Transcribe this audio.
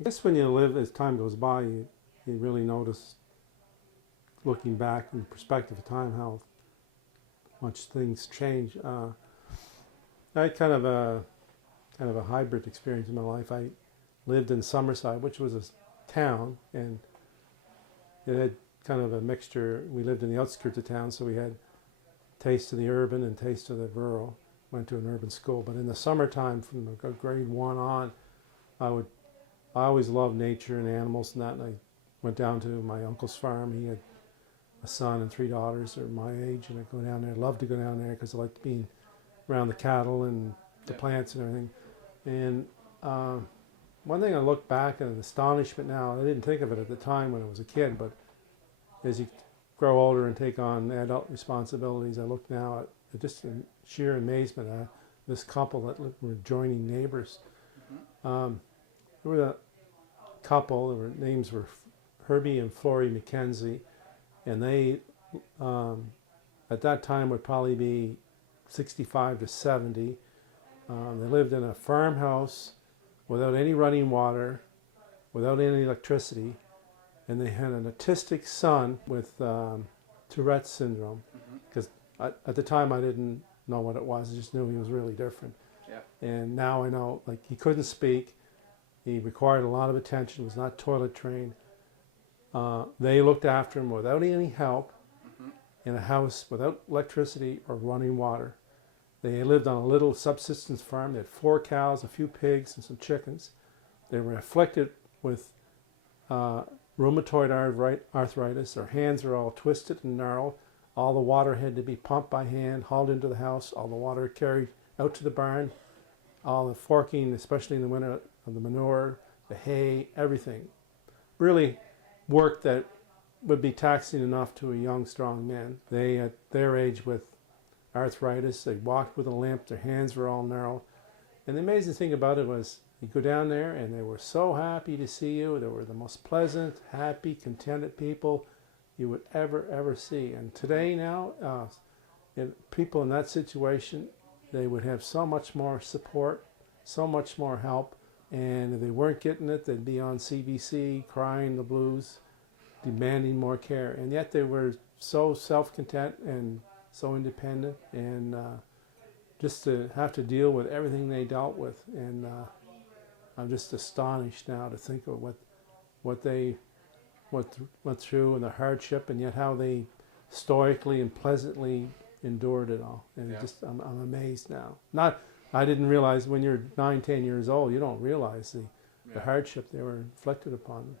I guess when you live, as time goes by, you really notice, looking back in perspective of time, how much things change. I had kind of a hybrid experience in my life. I lived in Summerside, which was a town, and it had kind of a mixture. We lived in the outskirts of town, so we had taste of the urban and taste of the rural. Went to an urban school, but in the summertime, from grade 1 on, I would I always loved nature and animals and that. And I went down to my uncle's farm. He had a son and 3 daughters, they're my age, and I'd go down there. I loved to go down there because I liked being around the cattle and the plants and everything. And one thing I look back at an astonishment now, I didn't think of it at the time when I was a kid, but as you grow older and take on adult responsibilities, I look now at just in sheer amazement at this couple that were joining neighbors. There was a couple, their names were Herbie and Flory McKenzie, and they at that time would probably be 65 to 70. They lived in a farmhouse without any running water, without any electricity, and they had an autistic son with Tourette's syndrome. Because at the time I didn't know what it was, I just knew he was really different. Yeah. And now I know, like, he couldn't speak, he required a lot of attention, was not toilet trained. They looked after him without any help in a house without electricity or running water. They lived on a little subsistence farm. They had 4 cows, a few pigs, and some chickens. They were afflicted with rheumatoid arthritis. Their hands were all twisted and gnarled. All the water had to be pumped by hand, hauled into the house. All the water carried out to the barn. All the forking, especially in the winter, of the manure, the hay, everything. Really work that would be taxing enough to a young, strong man. They, at their age, with arthritis, they walked with a limp, their hands were all gnarled. And the amazing thing about it was, you go down there and they were so happy to see you. They were the most pleasant, happy, contented people you would ever see. And today now, people in that situation, they would have so much more support, so much more help. And if they weren't getting it, they'd be on CBC crying the blues, demanding more care. And yet they were so self-content and so independent, and just to have to deal with everything they dealt with. And I'm just astonished now to think of what they went through and the hardship, and yet how they stoically and pleasantly endured it all. And I'm amazed now. I didn't realize when you're 9, 10 years old, you don't realize the hardship they were inflicted upon them.